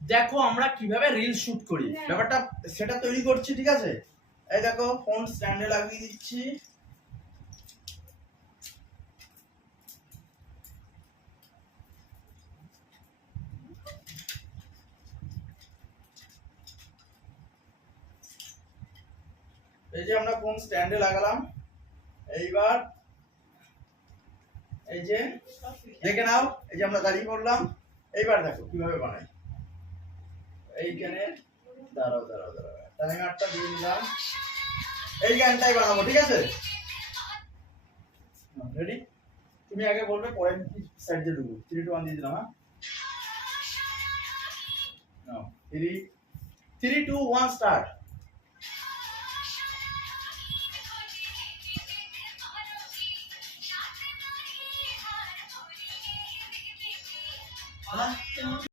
দেখো আমরা কিভাবে রিল শুট করি, ব্যাপারটা সেটা তৈরি করছি, ঠিক আছে? এই দেখো ফোন স্ট্যান্ডে লাগিয়ে দিচ্ছি। এই যে আমরা ফোন স্ট্যান্ডে লাগালাম। এইবার এই যে দেখে নাও, এই যে আমরা দাঁড়িয়ে পড়লাম। এইবার দেখো কিভাবে বানাই। এইখানে দাঁড়াও দাঁড়াও দাঁড়াও, টাইমারটা দিয়ে দিলাম। এই গানটাই বানাবো, ঠিক আছে? রেডি? তুমি আগে বলবে, পরে আমি সাইড দিয়ে ঢুকবো। 3 2 1 দিয়ে দিলাম। হ্যাঁ, 3 2 1 স্টার্ট।